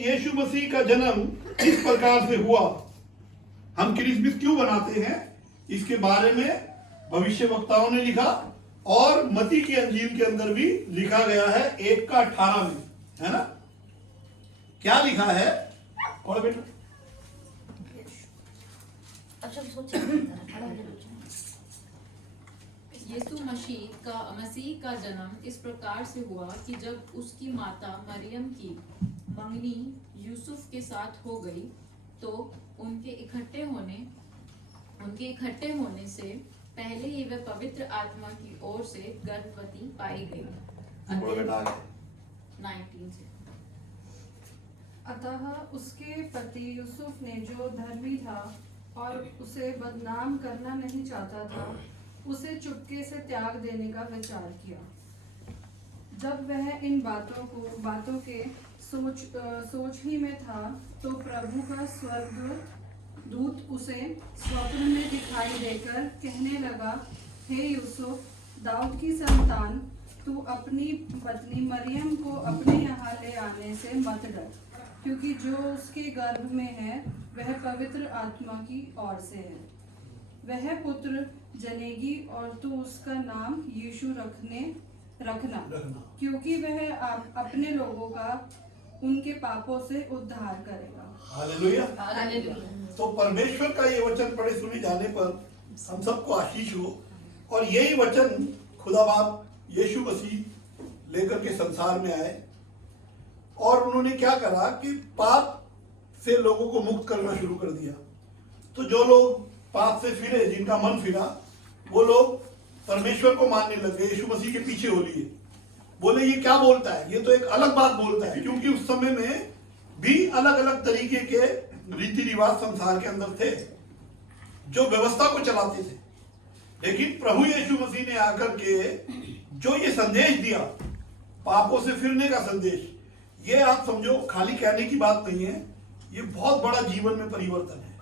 यीशु मसीह का जन्म इस प्रकार से हुआ। हम क्रिसमस क्यों बनाते हैं, इसके बारे में भविष्य वक्ताओं ने लिखा और मत्ती की अंजील के अंदर भी लिखा गया है 1:18 में, है ना। क्या लिखा है और बेटा यीशु मसीह का जन्म इस प्रकार से हुआ कि जब उसकी माता मरियम की मंगनी यूसुफ के साथ हो गई तो उनके इकट्ठे होने से पहले ही वह पवित्र आत्मा की ओर से गर्भवती पाई गई। 19 से अतः उसके पति यूसुफ ने, जो धर्मी था और उसे बदनाम करना नहीं चाहता था, उसे चुपके से त्याग देने का विचार किया। जब वह इन बातों के सोच ही में था तो प्रभु का स्वर्गदूत उसे स्वप्न में दिखाई देकर कहने लगा, हे यूसुफ, दाऊद की संतान, तू अपनी पत्नी मरियम को अपने यहाँ ले आने से मत डर, क्योंकि जो उसके गर्भ में है वह पवित्र आत्मा की ओर से है। वह पुत्र जनेगी और तू उसका नाम यीशु रखना, क्योंकि वह अपने लोगों का उनके पापों से उद्धार करेगा। हालेलुया। तो परमेश्वर का ये वचन पढ़े सुने जाने पर हम सबको आशीष हो, और यही वचन खुदा बाप यीशु मसीह लेकर के संसार में आए और उन्होंने क्या करा कि पाप से लोगों को मुक्त करना शुरू कर दिया। तो जो लोग पाप से फिरे, जिनका मन फिरा, वो लोग परमेश्वर को मानने लगे, यीशु मसीह के पीछे हो लिए। बोले ये क्या बोलता है, ये तो एक अलग बात बोलता है, क्योंकि उस समय में भी अलग अलग तरीके के रीति रिवाज संसार के अंदर थे जो व्यवस्था को चलाते थे। लेकिन प्रभु यीशु मसीह ने आकर के जो ये संदेश दिया, पापों से फिरने का संदेश, ये आप समझो खाली कहने की बात नहीं है, ये बहुत बड़ा जीवन में परिवर्तन है।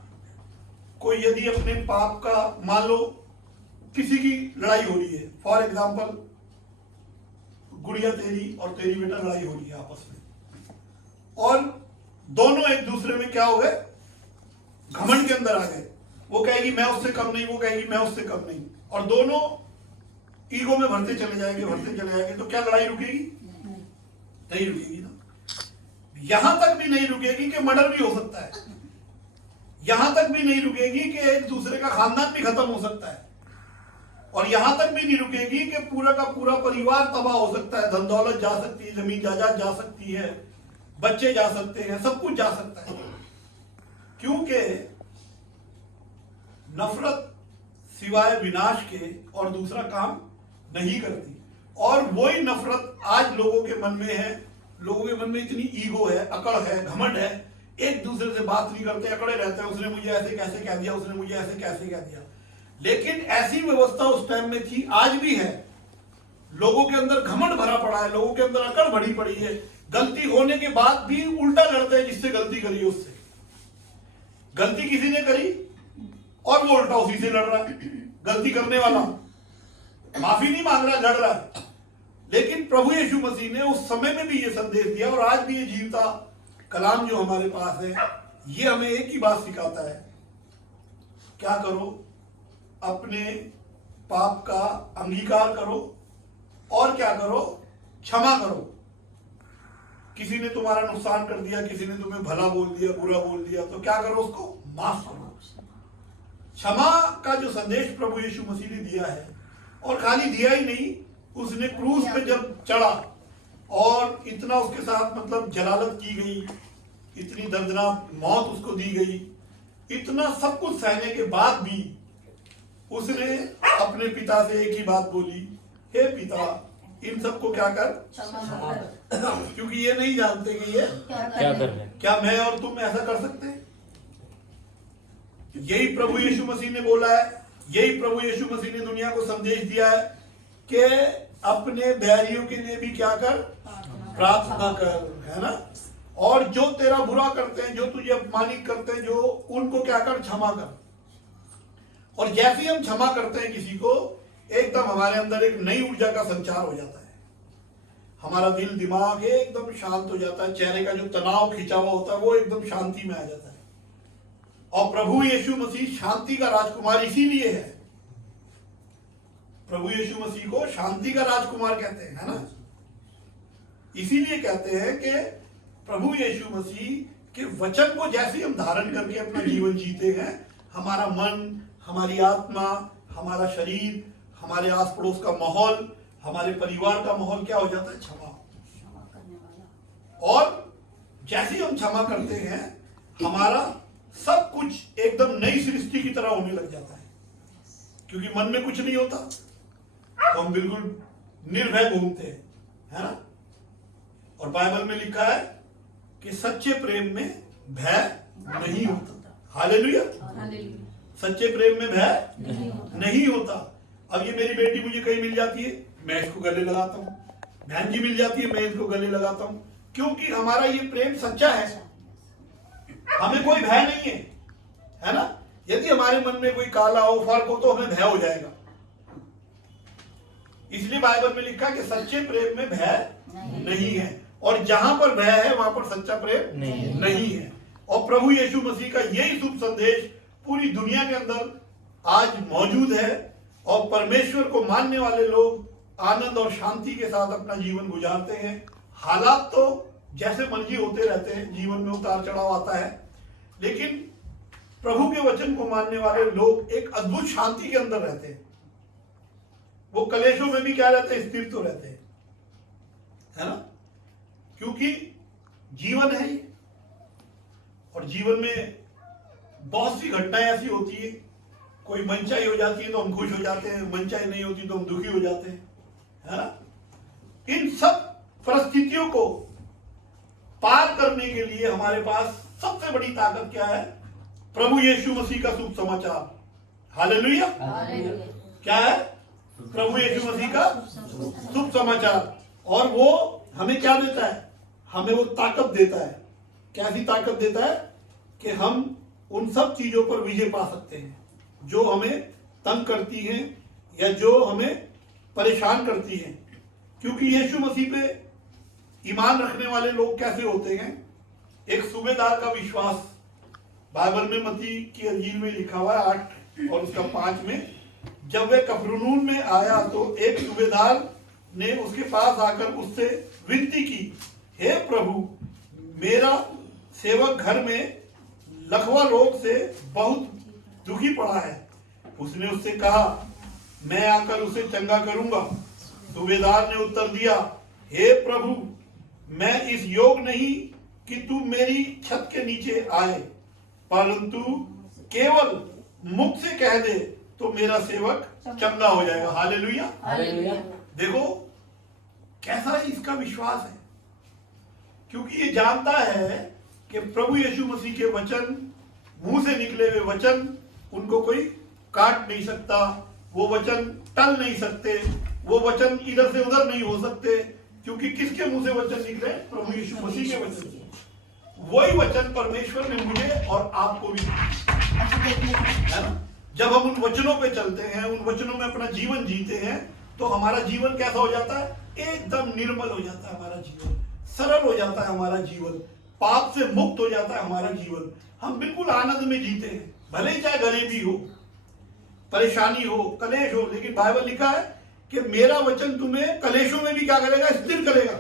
कोई यदि अपने पाप का, मान लो किसी की लड़ाई हो रही है, फॉर एग्जाम्पल गुड़िया तेरी और तेरी बेटा लड़ाई हो रही है आपस में, और दोनों एक दूसरे में क्या हो गए, घमंड के अंदर आ गए। वो कहेगी मैं उससे कम नहीं, वो कहेगी मैं उससे कम नहीं, और दोनों ईगो में भरते चले जाएंगे, तो क्या लड़ाई रुकेगी? नहीं रुकेगी ना। यहां तक भी नहीं रुकेगी कि मर्डर भी हो सकता है, यहां तक भी नहीं रुकेगी कि एक दूसरे का खानदान भी खत्म हो सकता है, और यहां तक भी नहीं रुकेगी कि पूरा का पूरा परिवार तबाह हो सकता है, धन दौलत जा सकती है, जमीन जायदाद जा सकती है, बच्चे जा सकते हैं, सब कुछ जा सकता है। क्योंकि नफरत सिवाय विनाश के और दूसरा काम नहीं करती, और वही नफरत आज लोगों के मन में है। लोगों के मन में इतनी ईगो है, अकड़ है, घमंड है, एक दूसरे से बात नहीं करते, अकड़े रहते हैं, उसने मुझे ऐसे कैसे कह दिया, उसने मुझे ऐसे कैसे कह दिया। लेकिन ऐसी व्यवस्था उस टाइम में थी, आज भी है। लोगों के अंदर घमंड भरा पड़ा है, लोगों के अंदर अकड़ भरी पड़ी है, गलती होने के बाद भी उल्टा लड़ते हैं जिससे गलती करी उससे। गलती किसी ने करी और वो उल्टा उसी से लड़ रहा है, गलती करने वाला माफी नहीं मांग रहा, लड़ रहा है। लेकिन प्रभु यीशु मसीह ने उस समय में भी ये संदेश दिया, और आज भी ये जीवता कलाम जो हमारे पास है, ये हमें एक ही बात सिखाता है, क्या करो, अपने पाप का अंगीकार करो, और क्या करो, क्षमा करो। किसी ने तुम्हारा नुकसान कर दिया, किसी ने तुम्हें भला बोल दिया, बुरा बोल दिया, तो क्या करो, उसको माफ करो। क्षमा का जो संदेश प्रभु यीशु मसीह ने दिया है, और खाली दिया ही नहीं, उसने क्रूस पे जब चढ़ा और इतना उसके साथ मतलब जलालत की गई, इतनी दर्दनाक मौत उसको दी गई, इतना सब कुछ सहने के बाद भी उसने अपने पिता से एक ही बात बोली, हे पिता, इन सबको क्या कर, क्योंकि ये नहीं जानते कि ये क्या कर रहे हैं। क्या मैं और तुम ऐसा कर सकते हैं? यही प्रभु यीशु मसीह ने बोला है, यही प्रभु यीशु मसीह ने दुनिया को संदेश दिया है कि अपने बैरियों के लिए भी क्या कर, प्रार्थना कर, है ना। और जो तेरा बुरा करते हैं, जो तुझे अपमानित करते हैं, जो उनको क्या कर, क्षमा कर। और जैसे ही हम क्षमा करते हैं किसी को, एकदम हमारे अंदर एक नई ऊर्जा का संचार हो जाता है। हमारा दिल दिमाग एकदम शांत हो जाता है, चेहरे का जो तनाव खिंचा हुआ होता है वो एकदम शांति में आ जाता है। और प्रभु यीशु मसीह शांति का राजकुमार इसीलिए है। प्रभु यीशु मसीह को शांति का राजकुमार कहते हैं, है ना। इसीलिए कहते हैं कि प्रभु यीशु मसीह के वचन को जैसे हम धारण करके अपना जीवन जीते हैं, हमारा मन, हमारी आत्मा, हमारा शरीर, हमारे आस पड़ोस का माहौल, हमारे परिवार का माहौल क्या हो जाता है? क्षमा करने वाला। और जैसे हम क्षमा करते हैं, हमारा सब कुछ एकदम नई सृष्टि की तरह होने लग जाता है, क्योंकि मन में कुछ नहीं होता, तो हम बिल्कुल निर्भय घूमते हैं, है ना। और बाइबल में लिखा है कि सच्चे प्रेम में भय नहीं होता। हालेलुया। सच्चे प्रेम में भय नहीं होता। अब ये मेरी बेटी मुझे कहीं मिल जाती है, मैं इसको गले लगाता हूँ, बहन जी मिल जाती है, मैं इसको गले लगाता हूँ, क्योंकि हमारा ये प्रेम सच्चा है, हमें कोई भय नहीं है ना। यदि हमारे मन में कोई काला हो, फर्क हो, तो हमें भय हो जाएगा। इसलिए बाइबल में लिखा कि सच्चे प्रेम में भय नहीं है, और जहां पर भय है वहां पर सच्चा प्रेम नहीं है। और प्रभु यीशु मसीह का यही शुभ संदेश पूरी दुनिया के अंदर आज मौजूद है, और परमेश्वर को मानने वाले लोग आनंद और शांति के साथ अपना जीवन गुजारते हैं। हालात तो जैसे मर्जी होते रहते हैं, जीवन में उतार चढ़ाव आता है, लेकिन प्रभु के वचन को मानने वाले लोग एक अद्भुत शांति के अंदर रहते हैं। वो कलेशों में भी क्या रहते हैं? स्थिर तो रहते हैं, है ना, क्योंकि जीवन है ये। और जीवन में बहुत सी घटनाएं ऐसी होती है, कोई मनचाही हो जाती है तो हम खुश हो जाते हैं, मनचाही नहीं होती तो हम दुखी हो जाते हैं, है ना। इन सब परिस्थितियों को पार करने के लिए हमारे पास सबसे बड़ी ताकत क्या है? प्रभु यीशु मसीह का शुभ समाचार। हालेलुया। क्या है? प्रभु यीशु मसीह का शुभ समाचार। और वो हमें क्या देता है? हमें वो ताकत देता है। कैसी ताकत देता है? कि हम उन सब चीजों पर विजय पा सकते हैं जो हमें तंग करती हैं या जो हमें परेशान करती हैं। क्योंकि यीशु मसीह पे ईमान रखने वाले लोग कैसे होते हैं? एक सूबेदार का विश्वास। बाइबल में मत्ती की अंजील में लिखा हुआ है 8 और उसका 5 में, जब वे कफरनहूम में आया तो एक सूबेदार ने उसके पास आकर उससे विनती की, हे प्रभु, मेरा सेवक घर में लकवा रोग से बहुत दुखी पड़ा है। उसने उससे कहा, मैं आकर उसे चंगा करूंगा। सूबेदार ने उत्तर दिया, हे प्रभु, मैं इस योग नहीं कि तू मेरी छत के नीचे आए, परंतु केवल मुख से कह दे तो मेरा सेवक चंगा हो जाएगा। हालेलुया। देखो कैसा इसका विश्वास है, क्योंकि ये जानता है कि प्रभु यीशु मसीह के वचन, मुंह से निकले हुए वचन, उनको कोई काट नहीं सकता, वो वचन टल नहीं सकते, वो वचन इधर से उधर नहीं हो सकते, क्योंकि किसके मुंह से वचन निकले? प्रभु यीशु मसीह के वचन से। वही वचन परमेश्वर ने मुझे और आपको भी, है ना। जब हम उन वचनों पे चलते हैं, उन वचनों में अपना जीवन जीते हैं, तो हमारा जीवन कैसा हो जाता है? एकदम निर्मल हो जाता है हमारा जीवन, सरल हो जाता है हमारा जीवन, पाप से मुक्त हो जाता है हमारा जीवन। हम बिल्कुल आनंद में जीते हैं, भले ही चाहे गरीबी हो, परेशानी हो, कलेश हो, लेकिन बाइबल लिखा है कि मेरा वचन तुम्हें कलेशों में भी क्या करेगा? स्थिर करेगा।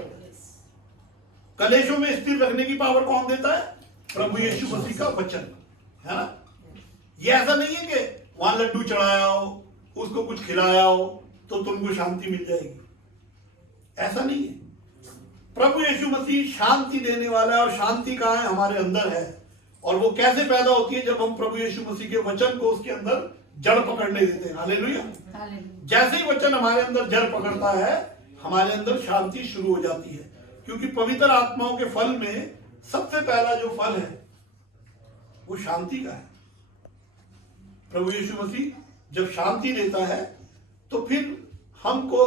कलेशों में स्थिर रखने की पावर कौन देता है? प्रभु यीशु मसीह का वचन, है ना। ये ऐसा नहीं है कि वहां लड्डू चढ़ाया हो, उसको कुछ खिलाया हो तो तुमको शांति मिल जाएगी, ऐसा नहीं है। प्रभु यीशु मसीह शांति देने वाला है, और शांति कहाँ है? हमारे अंदर है। और वो कैसे पैदा होती है? जब हम प्रभु यीशु मसीह के वचन को उसके अंदर जड़ पकड़ने देते हैं। हालेलुया। जैसे ही वचन हमारे अंदर जड़ पकड़ता है, हमारे अंदर शांति शुरू हो जाती है, क्योंकि पवित्र आत्माओं के फल में सबसे पहला जो फल है वो शांति का है। प्रभु यीशु मसीह जब शांति देता है तो फिर हमको,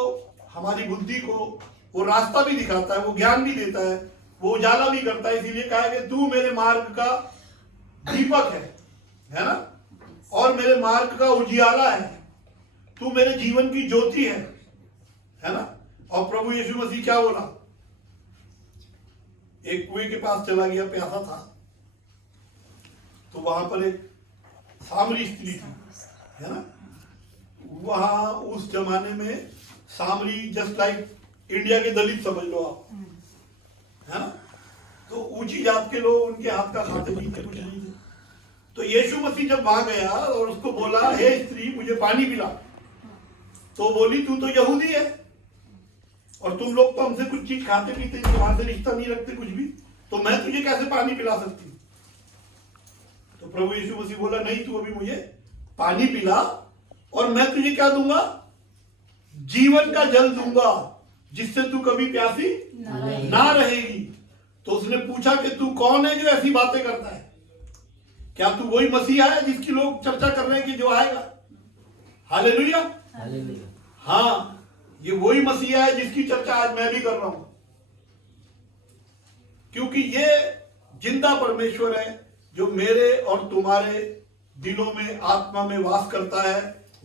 हमारी बुद्धि को वो रास्ता भी दिखाता है, वो ज्ञान भी देता है, वो उजाला भी करता है। इसीलिए कहा है कि तू मेरे मार्ग का दीपक है ना, और मेरे मार्ग का उजियाला है, तू मेरे जीवन की ज्योति है ना। और प्रभु यीशु मसीह क्या बोला? एक कुएं के पास चला गया, प्यासा था। तो वहां पर एक सामरी स्त्री थी, है ना। वहां उस जमाने में सामरी जस्ट लाइक इंडिया के दलित समझ लो आप, है ना। तो ऊंची जात के लोग उनके हाथ का खाते पीते कुछ नहीं थे। तो यीशु मसीह जब वहां गया और उसको बोला, हे स्त्री मुझे पानी पिला, तो बोली तू तो यहूदी है और तुम लोग तो हमसे कुछ चीज खाते पीते, तुम्हारे से रिश्ता नहीं रखते कुछ भी, तो मैं तुझे कैसे पानी पिला सकती हूँ। तो प्रभु यीशु मसीह बोला, नहीं तू अभी मुझे पानी पिला और मैं तुझे क्या दूंगा, जीवन का जल दूंगा, जिससे तू कभी प्यासी ना रहेगी। तो उसने पूछा कि तू कौन है जो ऐसी बातें करता है, क्या तू वही मसीहा है जिसकी लोग चर्चा कर रहे हैं कि जो आएगा। हालेलुया। हाँ, ये वही मसीहा है जिसकी चर्चा आज मैं भी कर रहा हूं, क्योंकि ये जिंदा परमेश्वर है जो मेरे और तुम्हारे दिलों में, आत्मा में वास करता है,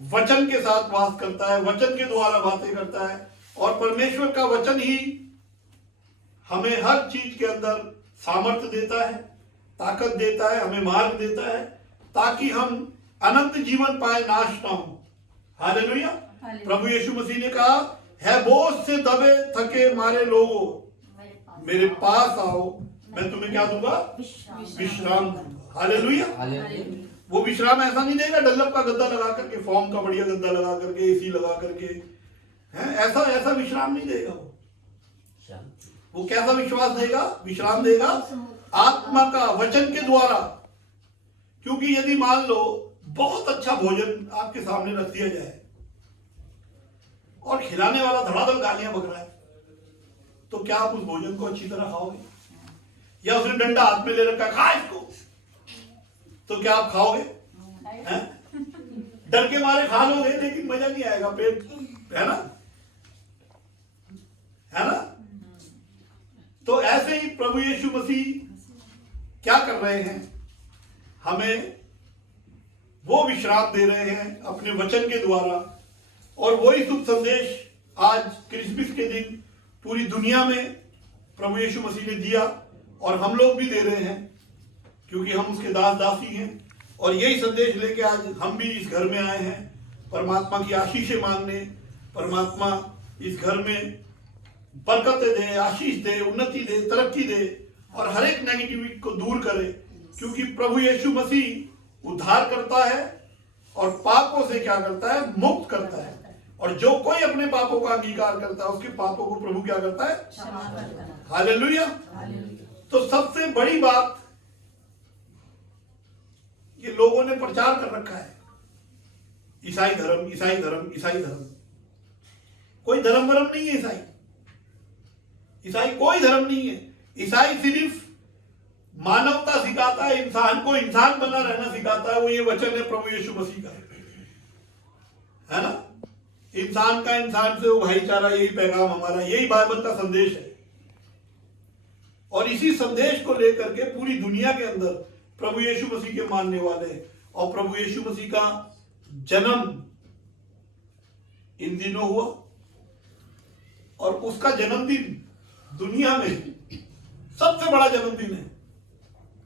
वचन के साथ वास करता है, वचन के द्वारा बातें करता है। और परमेश्वर का वचन ही हमें हर चीज के अंदर सामर्थ्य देता है, ताकत देता है, हमें मार्ग देता है, ताकि हम अनंत जीवन पाए, नाश ना हो। हालेलुया। प्रभु यीशु मसीह ने कहा, है बोझ से दबे थके मारे लोगों मेरे पास आओ, मैं तुम्हें क्या दूंगा, विश्राम दूंगा। हालेलुया। वो विश्राम ऐसा नहीं देगा डल्लप का गद्दा लगा करके, फॉर्म का बढ़िया गद्दा लगा करके, एसी लगा करके, है ऐसा विश्राम नहीं देगा। वो कैसा विश्वास देगा, विश्राम देगा आत्मा का, वचन के द्वारा। क्योंकि यदि मान लो बहुत अच्छा भोजन आपके सामने रख दिया जाए और खिलाने वाला धड़ाधड़ गालियां बक रहा है, तो क्या आप उस भोजन को अच्छी तरह खाओगे? या उसने डंडा हाथ में ले रखा है, खा इसको, तो क्या आप खाओगे? डर के मारे खा लोगे, लेकिन मजा नहीं आएगा, पेट, है ना, है ना। तो ऐसे ही प्रभु यीशु मसीह क्या कर रहे हैं, हमें वो विश्राम दे रहे हैं अपने वचन के द्वारा। और वही शुभ संदेश आज क्रिसमस के दिन पूरी दुनिया में प्रभु यीशु मसीह ने दिया, और हम लोग भी दे रहे हैं, क्योंकि हम उसके दास दासी हैं। और यही संदेश लेके आज हम भी इस घर में आए हैं, परमात्मा की आशीषें मांगने। परमात्मा इस घर में बरकतें दे, आशीष दे, उन्नति दे, तरक्की दे, और हर एक नेगेटिविटी को दूर करे, क्योंकि प्रभु यीशु मसीह उद्धार करता है और पापों से क्या करता है, मुक्त करता है। और जो कोई अपने पापों का अंगीकार करता है, उसके पापों को प्रभु क्या करता है, हालेलुया। तो सबसे बड़ी बात ये लोगों ने प्रचार कर रखा है, ईसाई धर्म, ईसाई धर्म, ईसाई धर्म। कोई धर्म वरम नहीं है ईसाई, ईसाई कोई धर्म नहीं है। ईसाई सिर्फ मानवता सिखाता है, इंसान को इंसान बना रहना सिखाता है। वो ये वचन है प्रभु यीशु मसीह का, है ना। इंसान का इंसान से वो भाईचारा, यही पैगाम हमारा, यही बाइबल का संदेश है। और इसी संदेश को लेकर के पूरी दुनिया के अंदर प्रभु यीशु मसीह के मानने वाले, और प्रभु यीशु मसीह का जन्म इन दिनों हुआ, और उसका जन्मदिन दुनिया में सबसे बड़ा जन्मदिन है।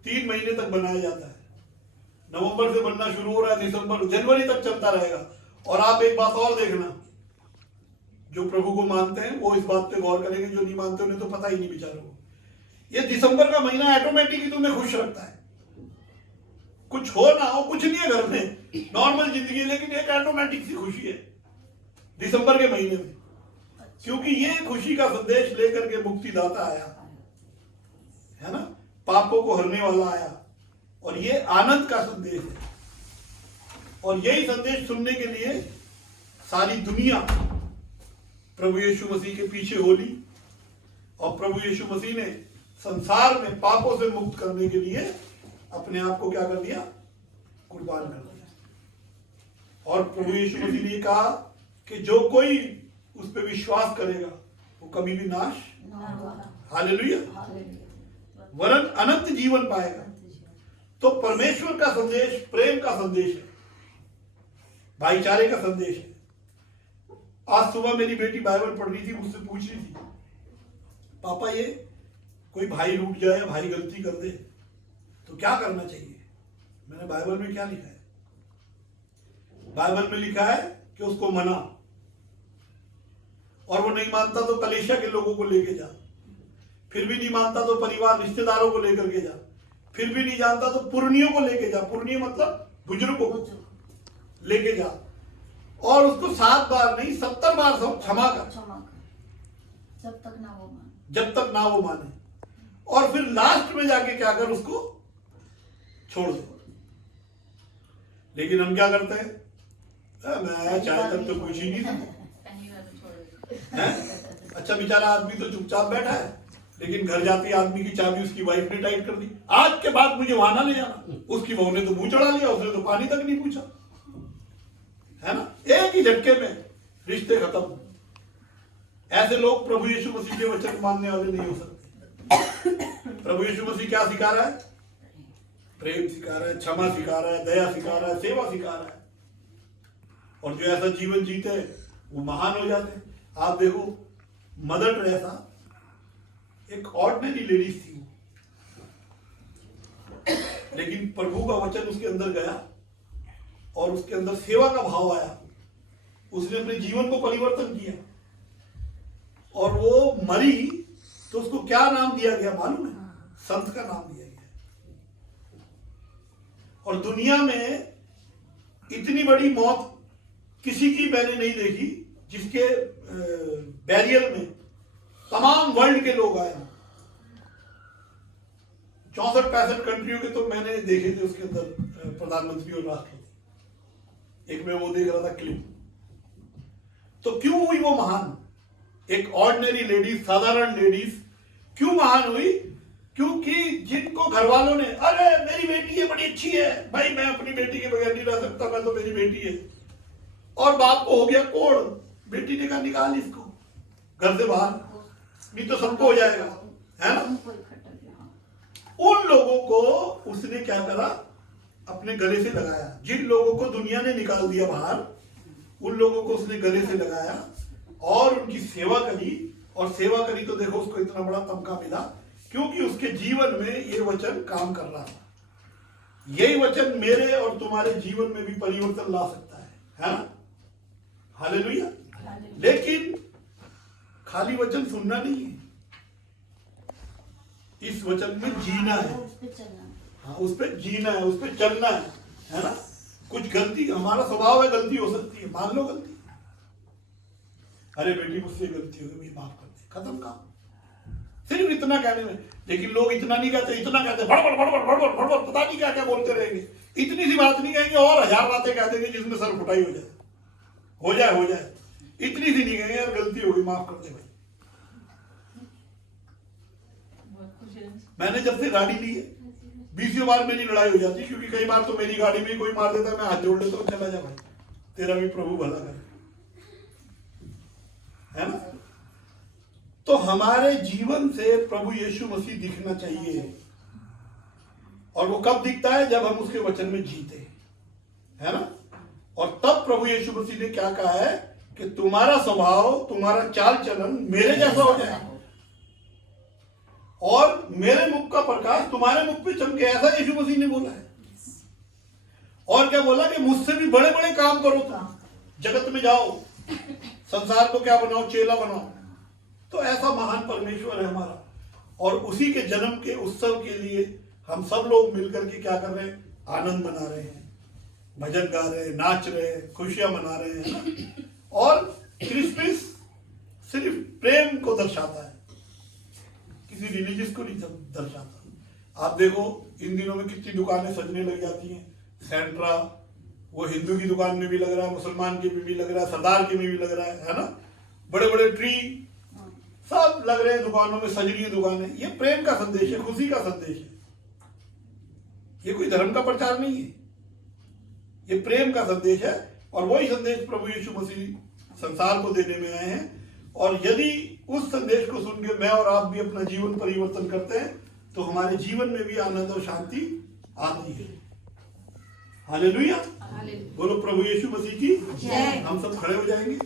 3 महीने तक बनाया जाता है, नवंबर से बनना शुरू हो रहा है, दिसंबर, जनवरी तक चलता रहेगा। और आप एक बात और देखना, जो प्रभु को मानते हैं वो इस बात पे गौर करेंगे, जो नहीं मानते उन्हें तो पता ही नहीं बेचारों को। ये दिसंबर का महीना ऑटोमेटिकली तुम्हें खुश रखता है। कुछ हो ना हो, कुछ नहीं है घर में, नॉर्मल जिंदगी, लेकिन एक ऑटोमेटिक सी खुशी है दिसंबर के महीने में, क्योंकि ये खुशी का संदेश लेकर के मुक्तिदाता आया, है ना, पापों को हरने वाला आया, और ये आनंद का संदेश है। और यही संदेश सुनने के लिए सारी दुनिया प्रभु यीशु मसीह के पीछे होली, और प्रभु यीशु मसीह ने संसार में पापों से मुक्त करने के लिए अपने आप को क्या कर दिया, कुर्बान कर दिया। और प्रभु यीशु मसीह ने कहा कि जो कोई उस पर विश्वास करेगा वो कभी भी नाश, हालेलुया, वरन अनंत जीवन पाएगा। तो परमेश्वर का संदेश प्रेम का संदेश है, भाईचारे का संदेश है। आज सुबह मेरी बेटी बाइबल पढ़ रही थी, मुझसे पूछ रही थी, पापा ये कोई भाई रूठ जाए या भाई गलती कर दे तो क्या करना चाहिए? मैंने बाइबल में क्या लिखा है? बाइबल में लिखा है कि उसको मना, और वो नहीं मानता तो कलीसिया के लोगों को लेके जा, फिर भी नहीं मानता तो परिवार रिश्तेदारों को लेकर के जा, फिर भी नहीं जानता तो पुरनियों को लेके जा, पुरनिय मतलब बुजुर्गों को लेके जा, और उसको 7 बार नहीं 70 बार सब क्षमा कर, जब तक ना वो माने, जब तक ना वो माने, और फिर लास्ट में जाके क्या कर, उसको छोड़ दो। लेकिन हम क्या करते हैं? मैं चाहे तक तो कुछ ही नहीं था। पहली बार तो छोड़ देते। हैं? अच्छा बेचारा आदमी तो चुपचाप बैठा है, लेकिन घर जाते आदमी की चाबी उसकी वाइफ ने टाइट कर दी, आज के बाद मुझे वहां ना ले जाना। उसकी बहू ने तो मुंह चढ़ा लिया, उसने तो पानी तक नहीं पूछा, है ना? एक ही झटके में रिश्ते खत्म। ऐसे लोग प्रभु यीशु मसीह के वचन मानने वाले नहीं हो सकते। प्रभु यीशु मसीह क्या सिखा रहा है? प्रेम सिखा रहा है, क्षमा सिखा रहा है, दया सिखा रहा है, सेवा सिखा रहा है, और जो ऐसा जीवन जीते वो महान हो जाते हैं। आप देखो, मदर टेरेसा एक ऑर्डिनरी लेडीज थी वो, लेकिन प्रभु का वचन उसके अंदर गया और उसके अंदर सेवा का भाव आया, उसने अपने जीवन को परिवर्तन किया, और वो मरी तो उसको क्या नाम दिया गया मालूम है? संत का नाम दिया गया। और दुनिया में इतनी बड़ी मौत किसी की मैंने नहीं देखी जिसके बैरियर में तमाम वर्ल्ड के लोग आए। 64-65 कंट्रियों के तो मैंने देखे थे उसके अंदर प्रधानमंत्री और राष्ट्रपति। एक मैं वो देख रहा था क्लिप। तो क्यों हुई वो महान? एक ऑर्डिनरी लेडीज, साधारण लेडीज क्यों महान हुई? क्योंकि जिनको घर वालों ने, अरे मेरी बेटी है बड़ी अच्छी है, भाई मैं अपनी बेटी के बगैर नहीं रह सकता, मैं तो मेरी बेटी है, और बाप को हो गया कोड़, बेटी ने कहा निकाल इसको घर से बाहर, नहीं तो सबको हो जाएगा, है ना? उन लोगों को उसने क्या करा? अपने गले से लगाया। जिन लोगों को दुनिया ने निकाल दिया बाहर, उन लोगों को उसने गले से लगाया और उनकी सेवा करी। और सेवा करी तो देखो उसको इतना बड़ा तमगा मिला, क्योंकि उसके जीवन में ये वचन काम कर रहा था। यही वचन मेरे और तुम्हारे जीवन में भी परिवर्तन ला सकता है ना? हालेलुया। लेकिन खाली वचन सुनना नहीं है, इस वचन में जीना है। हाँ, उस पर जीना है, उस पर चलना है ना? कुछ गलती, हमारा स्वभाव है, गलती हो सकती है, मान लो गलती, अरे बेटी मुझसे गलती हो गई, मुझे माफ कर दे, खत्म काम। सिर्फ इतना कहने में। लेकिन लोग इतना नहीं कहते, इतना कहते, भड़बड़ भड़बड़ भड़बड़ भड़बड़, पता नहीं क्या क्या बोलते रहेंगे। इतनी सी बात नहीं कहेंगे और 1000 बातें कह देंगे जिसमें सर फुटाई हो जाए। इतनी सी नहीं कहेंगे यार गलती हो गई, माफ कर दे भाई। मैंने जब से गाड़ी ली है 20 बार मेरी लड़ाई हो जाती, क्योंकि कई बार तो मेरी गाड़ी में कोई मार देता है, मैं हाथ जोड़ लेता हूँ, चला जा भाई, तेरा भी प्रभु भला करे, है ना? तो हमारे जीवन से प्रभु यीशु मसीह दिखना चाहिए। और वो कब दिखता है? जब हम उसके वचन में जीते, है ना? और तब प्रभु यीशु मसीह ने क्या कहा है कि तुम्हारा स्वभाव, तुम्हारा चाल चलन मेरे जैसा हो जाए और मेरे मुख का प्रकाश तुम्हारे मुख पे चमके, ऐसा यीशु मसीह ने बोला है। और क्या बोला कि मुझसे भी बड़े बड़े काम करो, तुम जगत में जाओ, संसार को क्या बनाओ? चेला बनाओ। तो ऐसा महान परमेश्वर है हमारा, और उसी के जन्म के उत्सव के लिए हम सब लोग मिलकर के क्या कर रहे हैं? आनंद मना रहे हैं, भजन गा रहे हैं, नाच रहे हैं, खुशियां मना रहे हैं, है ना? और क्रिसमस सिर्फ प्रेम को दर्शाता है, किसी रिलीजियस को नहीं दर्शाता। आप देखो इन दिनों में कितनी दुकानें सजने लग जाती हैं। सेंट्रा, वो हिंदू की दुकान में भी लग रहा है, मुसलमान के में भी लग रहा है, सरदार के में भी लग रहा है ना? बड़े बड़े ट्री सब लग रहे हैं दुकानों में, सज रही है दुकानें। ये प्रेम का संदेश है, खुशी का संदेश है। ये कोई धर्म का प्रचार नहीं है, ये प्रेम का संदेश है। और वही संदेश प्रभु यीशु मसीह संसार को देने में आए हैं। और यदि उस संदेश को सुन के मैं और आप भी अपना जीवन परिवर्तन करते हैं तो हमारे जीवन में भी आनंद और शांति आती है। हालेलुया। बोलो प्रभु यीशु मसीह की जय। हम सब खड़े हो जाएंगे।